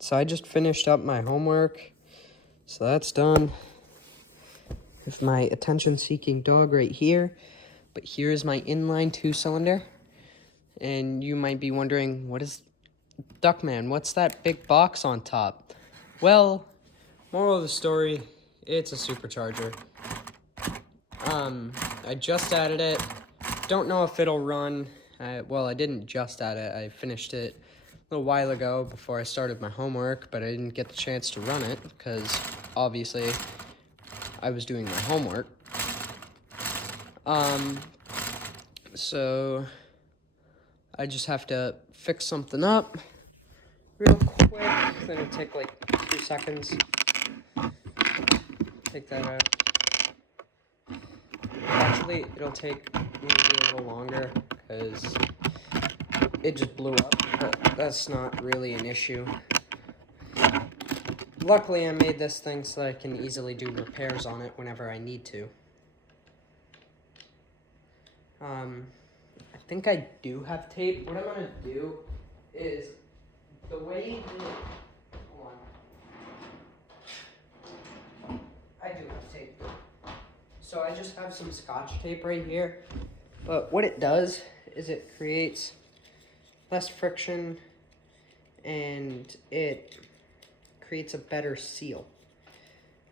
So I just finished up my homework. So that's done. With my attention-seeking dog right here. But here's my inline 2-cylinder. And you might be wondering, what is... Duckman, what's that big box on top? Well, moral of the story, it's a supercharger. I just added it. Don't know if it'll run. Well, I didn't just add it. I finished it a little while ago before I started my homework, but I didn't get the chance to run it because obviously I was doing my homework. So I just have to fix something up real quick. Then it'll take like 2 seconds. Take that out. Actually, it'll take maybe a little longer because it just blew up, but that's not really an issue. Luckily, I made this thing so I can easily do repairs on it whenever I need to. I think I do have tape. What I'm going to do is the way that... Hold on. I do have tape. So I just have some Scotch tape right here. But what it does is it creates less friction and it creates a better seal.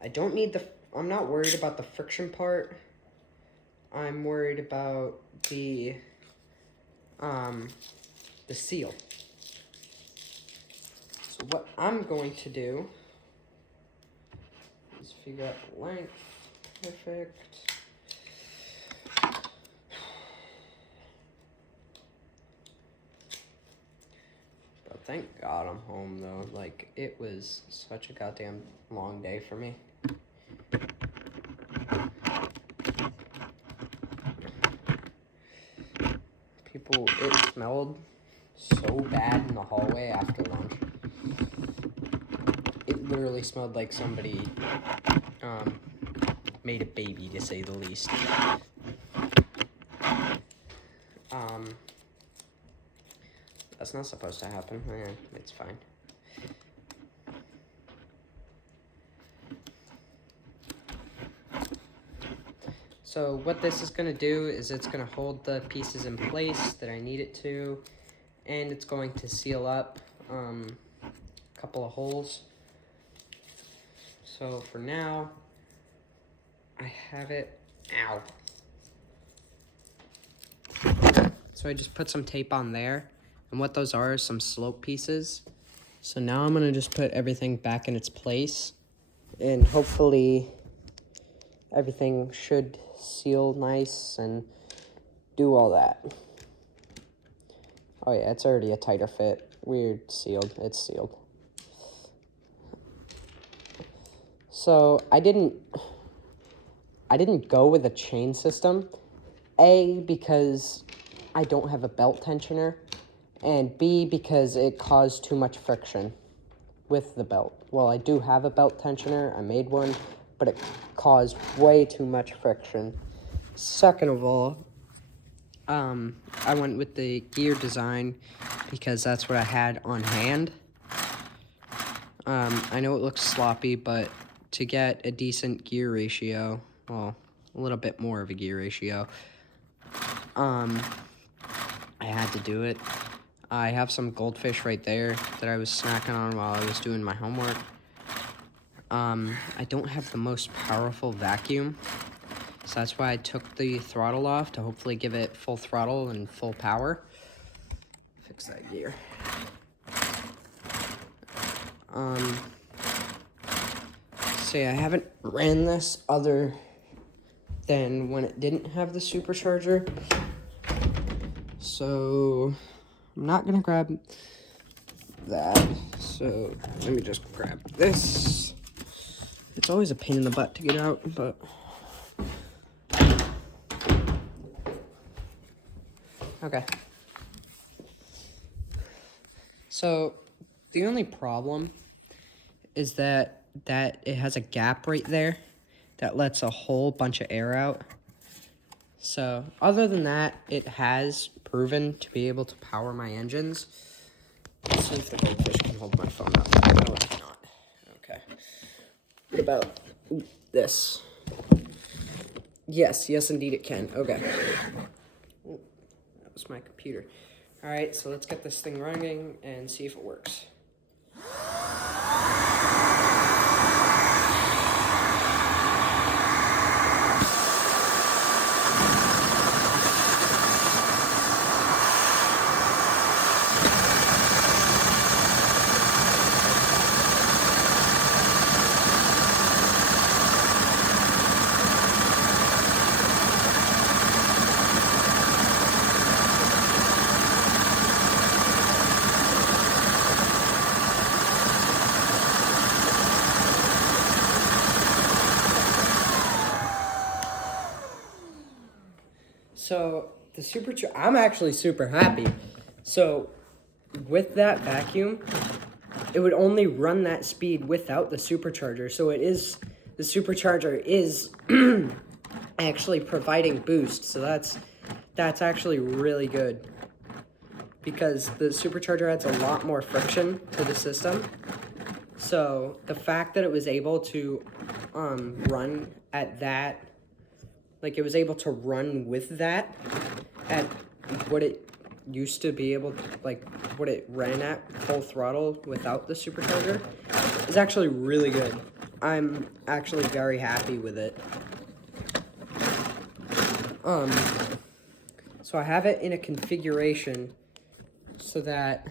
I'm not worried about the friction part. I'm worried about the seal. So what I'm going to do is figure out the length. Perfect. But thank God I'm home though. Like, it was such a goddamn long day for me. It smelled so bad in the hallway after lunch. It literally smelled like somebody made a baby, to say the least. That's not supposed to happen. It's fine. So what this is going to do is it's going to hold the pieces in place that I need it to, and it's going to seal up a couple of holes. So for now, I have it. Ow. So I just put some tape on there, and what those are is some slope pieces. So now I'm going to just put everything back in its place, and hopefully everything should seal nice and do all that. Oh yeah, it's already a tighter fit. Weird, sealed. It's sealed. So I didn't go with a chain system. A, because I don't have a belt tensioner, and B, because it caused too much friction with the belt. Well, I do have a belt tensioner. I made one, but it caused way too much friction. Second of all, I went with the gear design because that's what I had on hand. I know it looks sloppy, but to get a decent gear ratio, well, a little bit more of a gear ratio, I had to do it. I have some goldfish right there that I was snacking on while I was doing my homework. I don't have the most powerful vacuum, so that's why I took the throttle off to hopefully give it full throttle and full power. Fix that gear. So yeah, I haven't ran this other than when it didn't have the supercharger. So I'm not gonna grab that. So let me just grab this. It's always a pain in the butt to get out, but okay. So the only problem is that it has a gap right there that lets a whole bunch of air out. So other than that, it has proven to be able to power my engines. Let's see if the goldfish can hold my phone up. about this. Yes, indeed it can. Okay. Ooh, that was my computer. All right, so let's get this thing running and see if it works. So the supercharger, I'm actually super happy. So with that vacuum, it would only run that speed without the supercharger. So it is, the supercharger is actually providing boost. So that's actually really good, because the supercharger adds a lot more friction to the system. So the fact that it was able to run at that, like it was able to run with that at what it used to be able to, like what it ran at full throttle without the supercharger, is actually really good. I'm actually very happy with it. So I have it in a configuration so that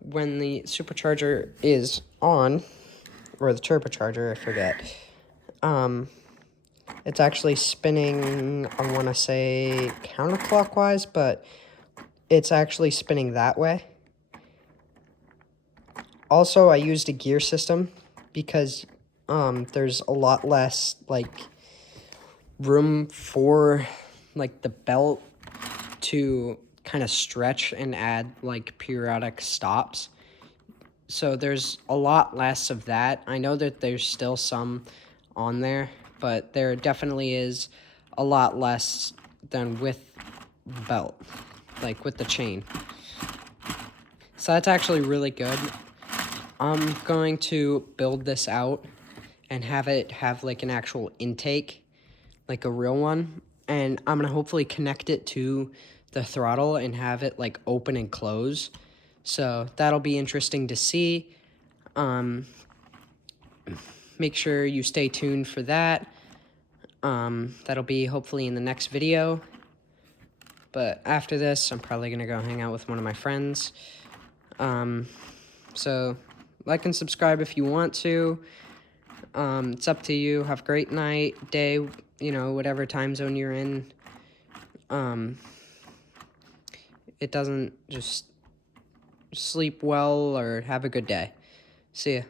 when the supercharger is on, or the turbocharger, I forget, it's actually spinning, I want to say counterclockwise, but it's actually spinning that way. Also, I used a gear system because there's a lot less like room for like the belt to kind of stretch and add like periodic stops. So there's a lot less of that. I know that there's still some on there, but there definitely is a lot less than with the belt, like with the chain. So that's actually really good. I'm going to build this out and have it have like an actual intake, like a real one. And I'm gonna hopefully connect it to the throttle and have it like open and close. So that'll be interesting to see. Make sure you stay tuned for that. That'll be hopefully in the next video. But after this, I'm probably gonna go hang out with one of my friends. So like and subscribe if you want to. It's up to you. Have a great night, day, you know, whatever time zone you're in. It doesn't just sleep well or have a good day. See ya.